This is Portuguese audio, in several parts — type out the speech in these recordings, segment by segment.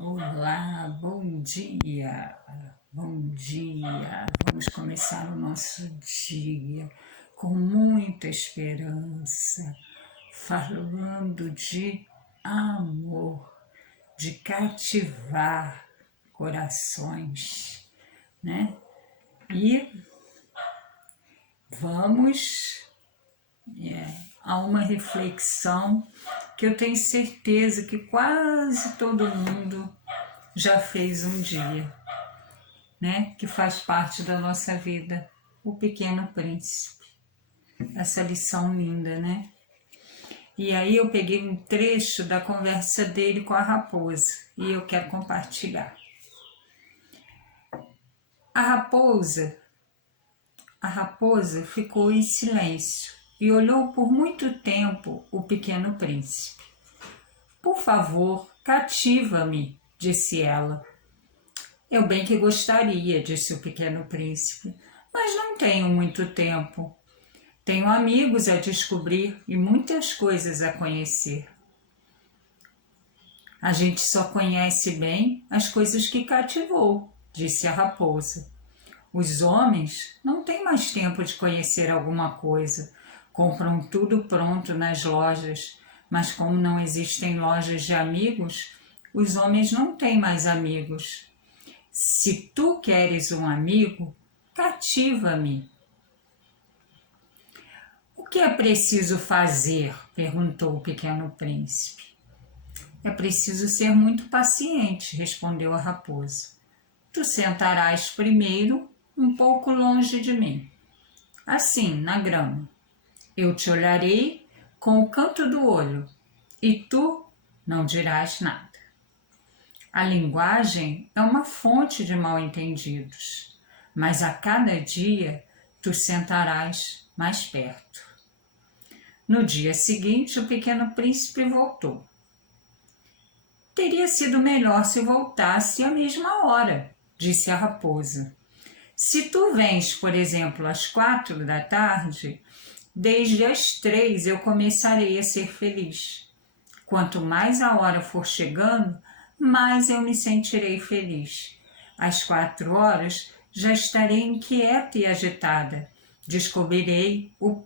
Olá, bom dia, bom dia. Vamos começar o nosso dia com muita esperança, falando de amor, de cativar corações, né? E vamos a uma reflexão que eu tenho certeza que quase todo mundo já fez um dia, né? Que faz parte da nossa vida, O Pequeno Príncipe. Essa lição linda, né? E aí eu peguei um trecho da conversa dele com a raposa e eu quero compartilhar. A raposa ficou em silêncio e olhou por muito tempo o Pequeno Príncipe. Por favor, cativa-me, disse ela. Eu bem que gostaria, disse o Pequeno Príncipe, mas não tenho muito tempo. Tenho amigos a descobrir e muitas coisas a conhecer. A gente só conhece bem as coisas que cativou, disse a raposa. Os homens não têm mais tempo de conhecer alguma coisa. Compram tudo pronto nas lojas, mas como não existem lojas de amigos, os homens não têm mais amigos. Se tu queres um amigo, cativa-me. O que é preciso fazer? Perguntou o Pequeno Príncipe. É preciso ser muito paciente, respondeu a raposa. Tu sentarás primeiro um pouco longe de mim, assim, na grama. Eu te olharei com o canto do olho e tu não dirás nada. A linguagem é uma fonte de mal-entendidos, mas a cada dia tu sentarás mais perto. No dia seguinte, o Pequeno Príncipe voltou. Teria sido melhor se voltasse à mesma hora, disse a raposa. Se tu vens, por exemplo, às 4 da tarde, desde as 3 eu começarei a ser feliz. Quanto mais a hora for chegando, mais eu me sentirei feliz. Às 4 horas já estarei inquieta e agitada. Descobrirei o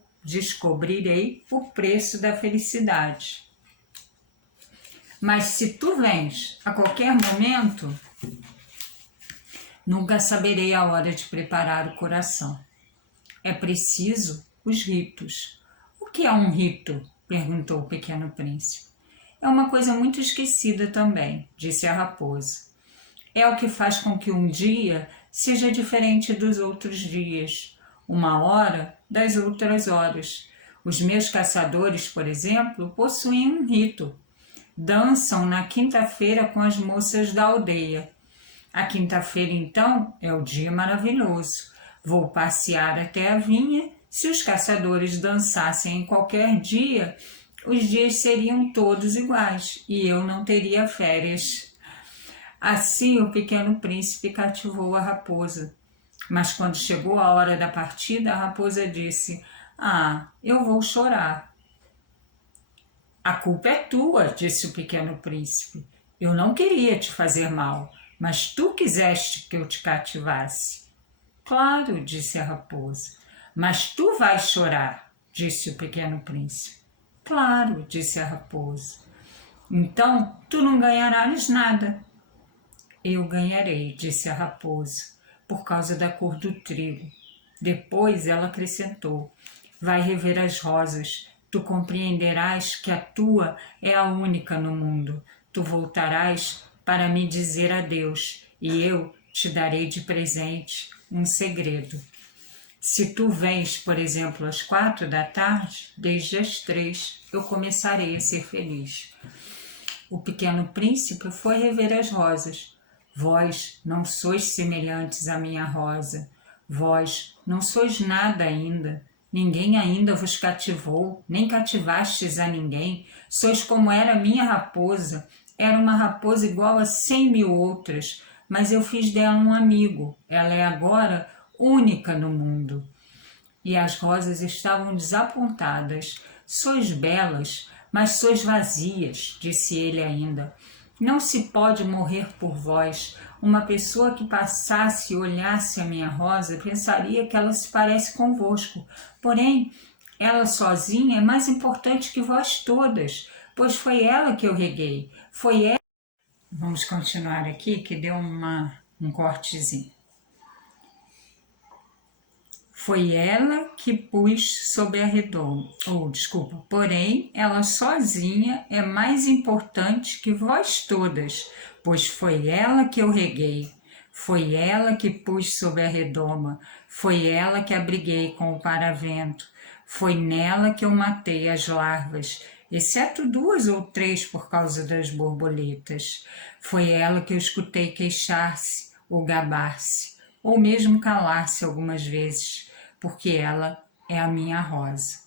preço da felicidade. Mas se tu vens a qualquer momento, nunca saberei a hora de preparar o coração. É preciso os ritos. O que é um rito? Perguntou o Pequeno Príncipe. É uma coisa muito esquecida também, disse a raposa. É o que faz com que um dia seja diferente dos outros dias, uma hora das outras horas. Os meus caçadores, por exemplo, possuem um rito. Dançam na quinta-feira com as moças da aldeia. A quinta-feira, então, é o dia maravilhoso. Vou passear até a vinha. Se os caçadores dançassem em qualquer dia, os dias seriam todos iguais e eu não teria férias. Assim o Pequeno Príncipe cativou a raposa. Mas quando chegou a hora da partida, a raposa disse: eu vou chorar. A culpa é tua, disse o Pequeno Príncipe. Eu não queria te fazer mal, mas tu quiseste que eu te cativasse. Claro, disse a raposa. Mas tu vais chorar, disse o Pequeno Príncipe. Claro, disse a raposa. Então tu não ganharás nada. Eu ganharei, disse a raposa, por causa da cor do trigo. Depois ela acrescentou: vai rever as rosas. Tu compreenderás que a tua é a única no mundo. Tu voltarás para me dizer adeus e eu te darei de presente um segredo. Se tu vens, por exemplo, às 4 da tarde, desde as 3 eu começarei a ser feliz. O Pequeno Príncipe foi rever as rosas. Vós não sois semelhantes à minha rosa. Vós não sois nada ainda. Ninguém ainda vos cativou, nem cativastes a ninguém. Sois como era a minha raposa. Era uma raposa igual a 100.000 outras, mas eu fiz dela um amigo. Ela é agora única no mundo. E as rosas estavam desapontadas. Sois belas, mas sois vazias, disse ele ainda. Não se pode morrer por vós. Uma pessoa que passasse e olhasse a minha rosa pensaria que ela se parece convosco. Porém, ela sozinha é mais importante que vós todas, pois foi ela que eu reguei. Foi ela. Vamos continuar aqui, que deu um cortezinho. Foi ela que pus sob a redoma, porém, ela sozinha é mais importante que vós todas, pois foi ela que eu reguei, foi ela que pus sob a redoma, foi ela que abriguei com o paravento, foi nela que eu matei as larvas, exceto 2 ou 3 por causa das borboletas. Foi ela que eu escutei queixar-se ou gabar-se, ou mesmo calar-se algumas vezes, porque ela é a minha rosa.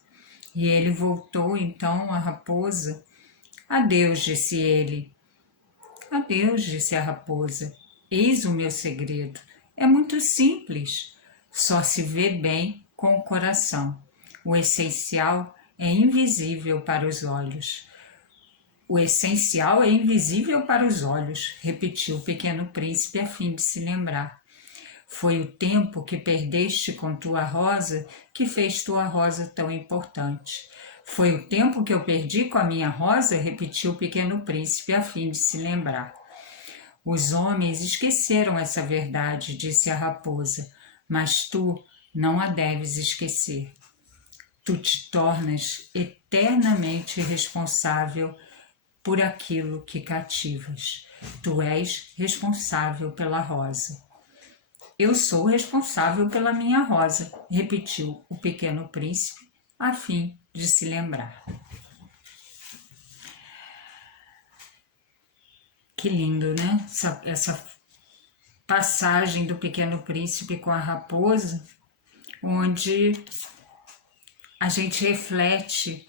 E ele voltou então à raposa. Adeus, disse ele. Adeus, disse a raposa. Eis o meu segredo. É muito simples. Só se vê bem com o coração. O essencial é invisível para os olhos. O essencial é invisível para os olhos, repetiu o pequeno príncipe a fim de se lembrar. Foi o tempo que perdeste com tua rosa que fez tua rosa tão importante. Foi o tempo que eu perdi com a minha rosa, repetiu o pequeno príncipe a fim de se lembrar. Os homens esqueceram essa verdade, disse a raposa, mas tu não a deves esquecer. Tu te tornas eternamente responsável por aquilo que cativas. Tu és responsável pela rosa. Eu sou responsável pela minha rosa, repetiu o pequeno príncipe, a fim de se lembrar. Que lindo, né? Essa passagem do pequeno príncipe com a raposa, onde a gente reflete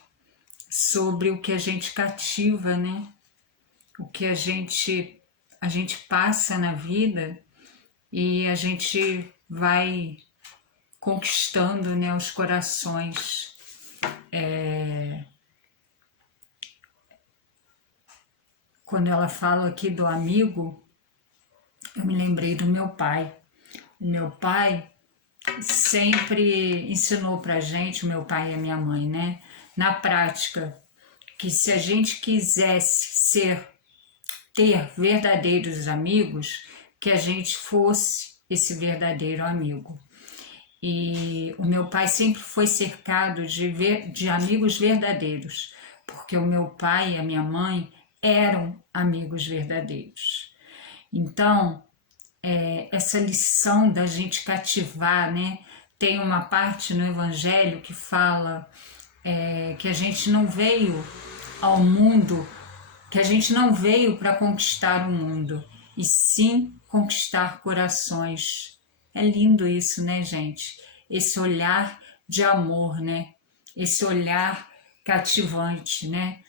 sobre o que a gente cativa, né? O que a gente passa na vida e a gente vai conquistando, né, os corações. Quando ela fala aqui do amigo, eu me lembrei do meu pai. O meu pai sempre ensinou pra gente, o meu pai e a minha mãe, né, na prática, que se a gente quisesse ter verdadeiros amigos, que a gente fosse esse verdadeiro amigo. E o meu pai sempre foi cercado de amigos verdadeiros, porque o meu pai e a minha mãe eram amigos verdadeiros. Então, essa lição da gente cativar, né? Tem uma parte no Evangelho que fala que a gente não veio ao mundo, que a gente não veio para conquistar o mundo, e sim conquistar corações. É lindo isso, né, gente? Esse olhar de amor, né? Esse olhar cativante, né?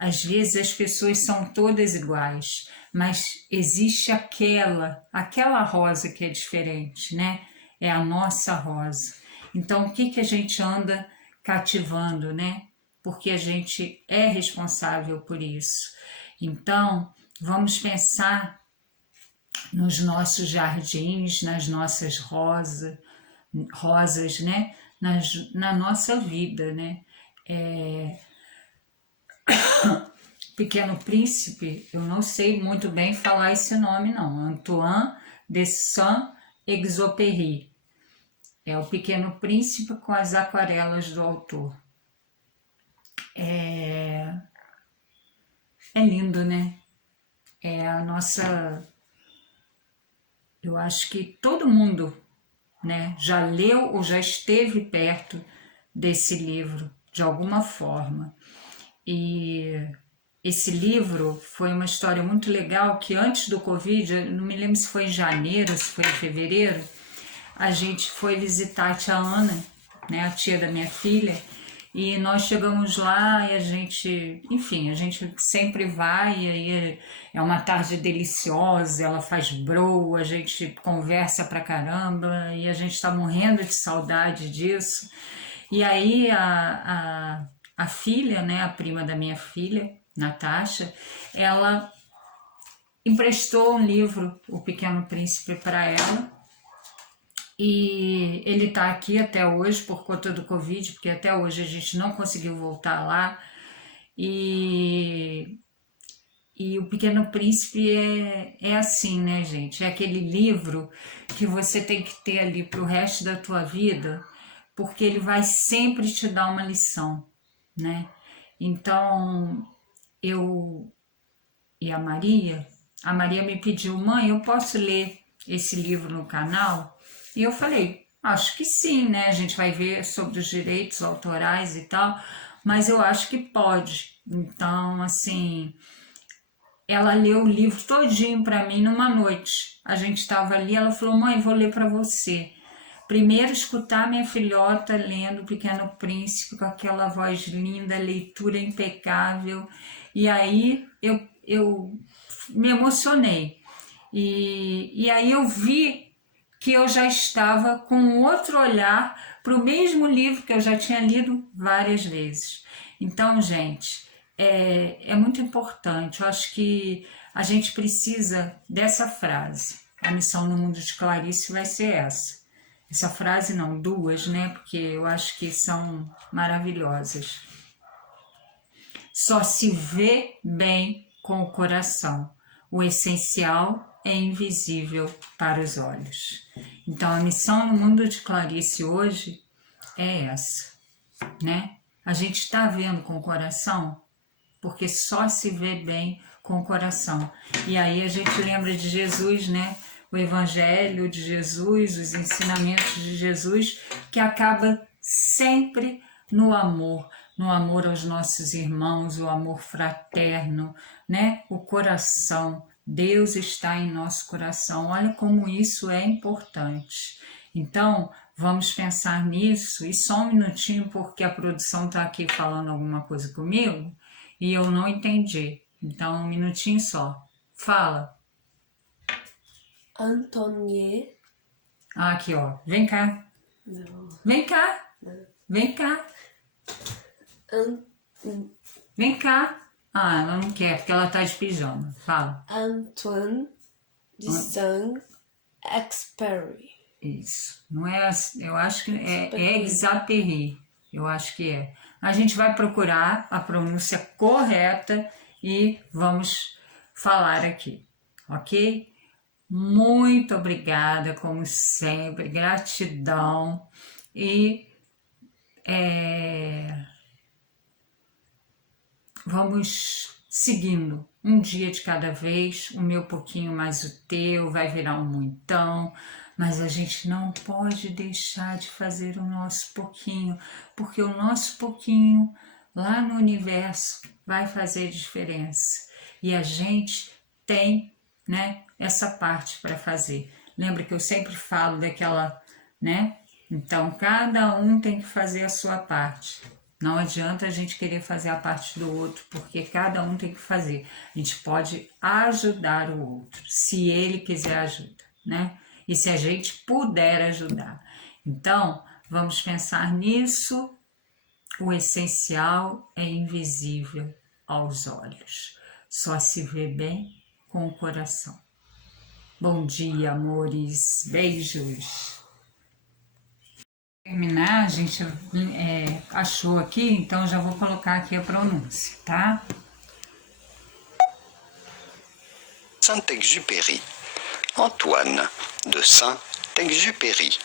Às vezes as pessoas são todas iguais, mas existe aquela rosa que é diferente, né? É a nossa rosa. Então, o que a gente anda cativando, né? Porque a gente é responsável por isso. Então, vamos pensar nos nossos jardins, nas nossas rosas, né? Na nossa vida, né? Pequeno Príncipe, eu não sei muito bem falar esse nome não, Antoine de Saint-Exupéry. É o Pequeno Príncipe com as aquarelas do autor. É lindo, né? É a nossa... Eu acho que todo mundo, né, já leu ou já esteve perto desse livro, de alguma forma. E esse livro foi uma história muito legal, que antes do Covid, eu não me lembro se foi em janeiro, se foi em fevereiro, a gente foi visitar a tia Ana, né, a tia da minha filha, e nós chegamos lá e a gente sempre vai, e aí é uma tarde deliciosa, ela faz broa, a gente conversa pra caramba, e a gente tá morrendo de saudade disso. E aí a filha, né, a prima da minha filha, Natasha, ela emprestou um livro, O Pequeno Príncipe, para ela, e ele está aqui até hoje por conta do Covid, porque até hoje a gente não conseguiu voltar lá, e O Pequeno Príncipe é assim, né, gente? É aquele livro que você tem que ter ali para o resto da tua vida, porque ele vai sempre te dar uma lição, né? Então, eu e a Maria me pediu, mãe, eu posso ler esse livro no canal? E eu falei, acho que sim, né? A gente vai ver sobre os direitos autorais e tal, mas eu acho que pode. Então, assim, ela leu o livro todinho para mim numa noite. A gente estava ali, ela falou, mãe, vou ler para você. Primeiro escutar minha filhota lendo O Pequeno Príncipe com aquela voz linda, leitura impecável. E aí eu me emocionei. E aí eu vi que eu já estava com outro olhar para o mesmo livro que eu já tinha lido várias vezes. Então, gente, é muito importante. Eu acho que a gente precisa dessa frase. A missão no mundo de Clarice vai ser essa. Essa frase não, duas, né? Porque eu acho que são maravilhosas. Só se vê bem com o coração. O essencial é invisível para os olhos. Então, a missão no mundo de Clarice hoje é essa, né? A gente está vendo com o coração, porque só se vê bem com o coração. E aí a gente lembra de Jesus, né? O Evangelho de Jesus, os ensinamentos de Jesus, que acaba sempre no amor aos nossos irmãos, o amor fraterno, né? O coração. Deus está em nosso coração. Olha como isso é importante. Então, vamos pensar nisso. E só um minutinho, porque a produção está aqui falando alguma coisa comigo e eu não entendi. Então, um minutinho só. Fala. Antônie. Aqui, ó. Vem cá. Não. Vem cá. Não. Vem cá. Vem cá. Ah, ela não quer, porque ela tá de pijama. Fala. Antoine de Saint-Exupéry. Isso. Não é, eu acho que é Exupéry. Eu acho que é. A gente vai procurar a pronúncia correta e vamos falar aqui, ok? Muito obrigada, como sempre, gratidão e vamos seguindo, um dia de cada vez, o meu pouquinho mais o teu, vai virar um muitão, mas a gente não pode deixar de fazer o nosso pouquinho, porque o nosso pouquinho lá no universo vai fazer diferença. E a gente tem, né, essa parte para fazer. Lembra que eu sempre falo daquela, né? Então, cada um tem que fazer a sua parte. Não adianta a gente querer fazer a parte do outro, porque cada um tem que fazer. A gente pode ajudar o outro, se ele quiser ajuda, né? E se a gente puder ajudar. Então, vamos pensar nisso. O essencial é invisível aos olhos. Só se vê bem com o coração. Bom dia, amores. Beijos. Terminar, a gente achou aqui, então já vou colocar aqui a pronúncia, tá? Saint-Exupéry. Antoine de Saint-Exupéry.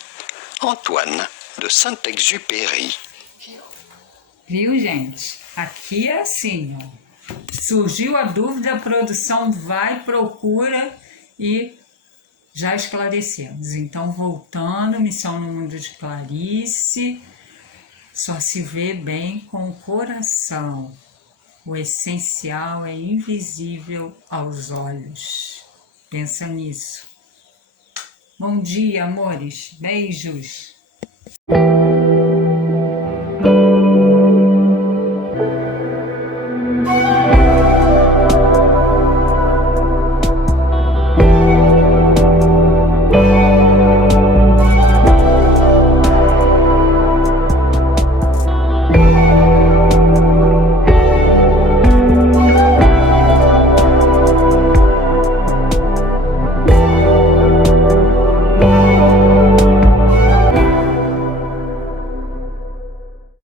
Antoine de Saint-Exupéry. Viu, gente? Aqui é assim, ó. Surgiu a dúvida, a produção vai, procura e já esclarecemos. Então, voltando, missão no mundo de Clarice, só se vê bem com o coração. O essencial é invisível aos olhos. Pensa nisso. Bom dia, amores. Beijos.